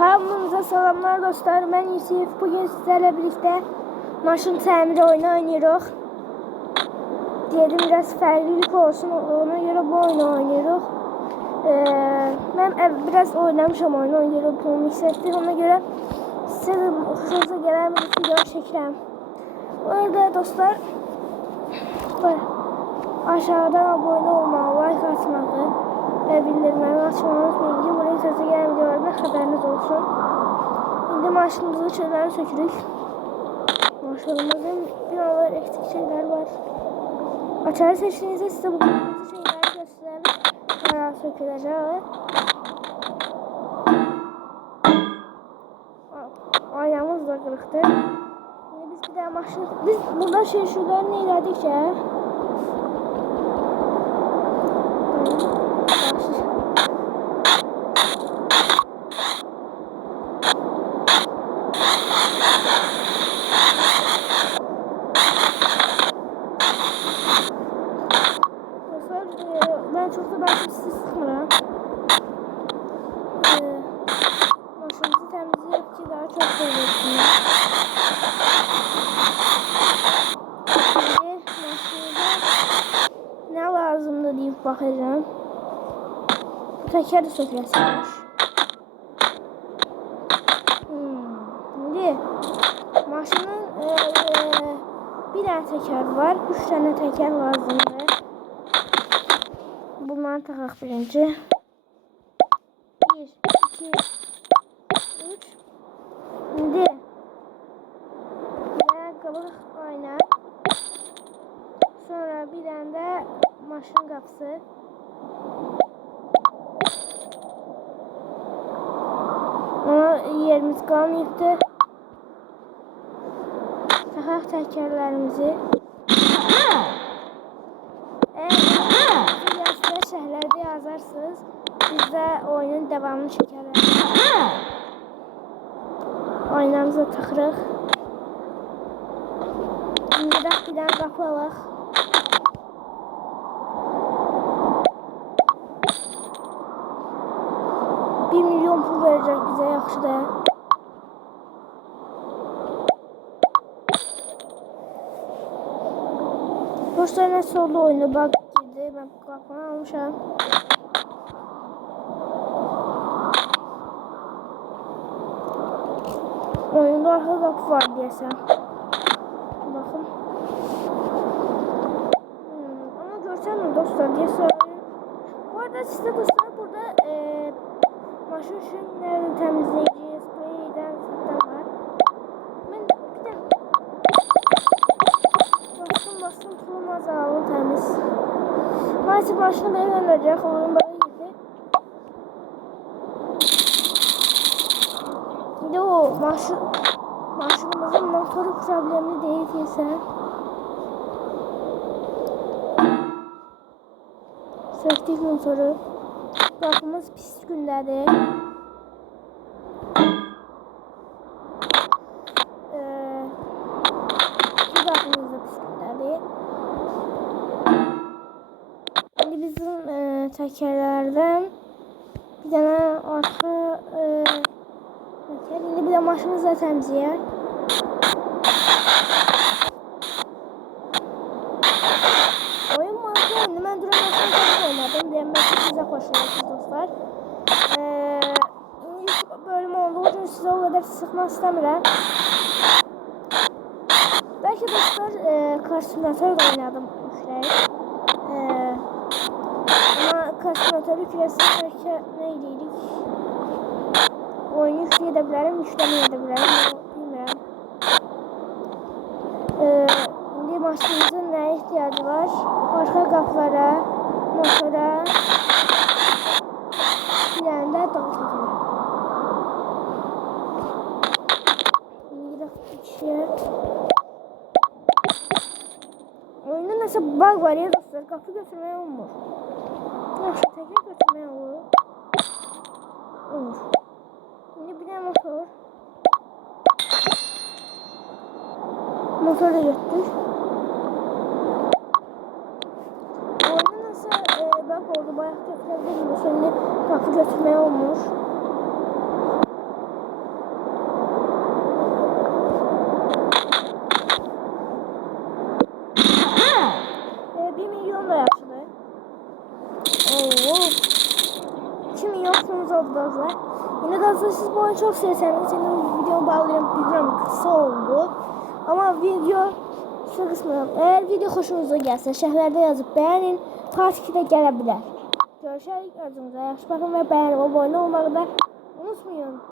Hamınıza salamlar dostlar. Ben Yusuf. Bugün sizlerle birlikte maşın təmiri oyunu oynuyoruz. Dedim biraz farklılık olsun. Ona göre bu oyunu oynuyoruz. Ben biraz oynamışım oyunu. Ona göre bunu hissettim. Ona göre size de hoşunuza gelen bir video çekeceğim. Bu arada dostlar aşağıdan abone olmağı, like atmağı ve bildirimleri açmayı unutmayın ki buraya size gelen videolardan haberiniz olsun. Şimdi maşınımızı şeyler sökürük. Maşınımızın bir aralar eksik şeyler var. Açarı seçtiğinizde size bu şeyler gösterelim. Bayağı sökülecek. Ayağımız da kırıktı. Şimdi biz bir daha maşın... Biz burada şuradan ne ilerledik ya? Ben çok da belki sizi sıkmıyorum. Maşınızı temizleyip ki daha çok seviyorsunuz. Şimdi maşınıza ne lazımdı deyip bakacağım. Bu teker de sökülesiymiş. Şimdi maşının bir tane teker var. 3 tane teker lazımdı. Bunları takaq birinci. 1, 2, 3. Şimdi ayakkabı ayna. Sonra bir tane de maşın qapısı. Ona yerimiz qalmayıbdı. Takaq təkərlərimizi. Şəhərlərdə yazarsınız. Biz də oyunun devamını çəkərik. Aynamıza taxırıq. İndi də bir dənə qapı alaq. $1 milyon pul verəcək bizə, yaxşıdır. Dostlar nə oldu oyunu bak. Ben kulaklığı almışım. Oyunda arka kapı var diyesem. Bakın. Ama görsem mi dostlar diye söyleyeyim. Bu arada size dostlar burada maşın için nerede temizleyici, spreyden zaten var. Ben bir de bastım pulum azaldı temiz. Maalesef maşını beni gönderecek. Onun bana gitti. Şimdi o maşınımızın motoru problemli değil ise söktük motoru. Bakımız pis günlerdi. Bu bakımız da pis günlerdi. Şimdi bizim tekerlerden bir tane arka teker. Şimdi bir de maşınızla temizleyek. Oyun mantığı ben duramazsam çok oynadım. Demek ki size koşuyorsunuz dostlar. İlk bölüm olduğu için size o kadar sıkmak istemiyorum. Belki dostlar karşılatör da oynadım. Karşılatörü yüklesin neydiydik? Oyunu yükleyebilirim, yüklemeyebilirim. Bilmiyorum. Şimdi maşınımızın neye ihtiyacı var? Arka kapılara, motora, bir tane de dal tekeri. Şimdi de oyunda nasıl bug var ya dostlar? Kapı götürmeye olmur. Yaxşı, teker götürmeye olur. Olur. Şimdi bir de motor. Motoru da götür. Oyunda nasıl bug oldu? Bayağı götürebilir mi? Şimdi kapı götürmeye olmuş. kısmımız oldu dostlar. Yine dostlar siz bu oyunu çok seviyorsanız yine videomu bağlayacağım. Biliyorum kısa oldu. Ama video şu kısmı. Eğer video hoşunuza gelse şərhlərdə yazıp beğenin. Part 2'de gelebilir. Görüşürüz. Özünüze yaxşı bakın ve beğenin. O oyunu olmağı da unutmayın.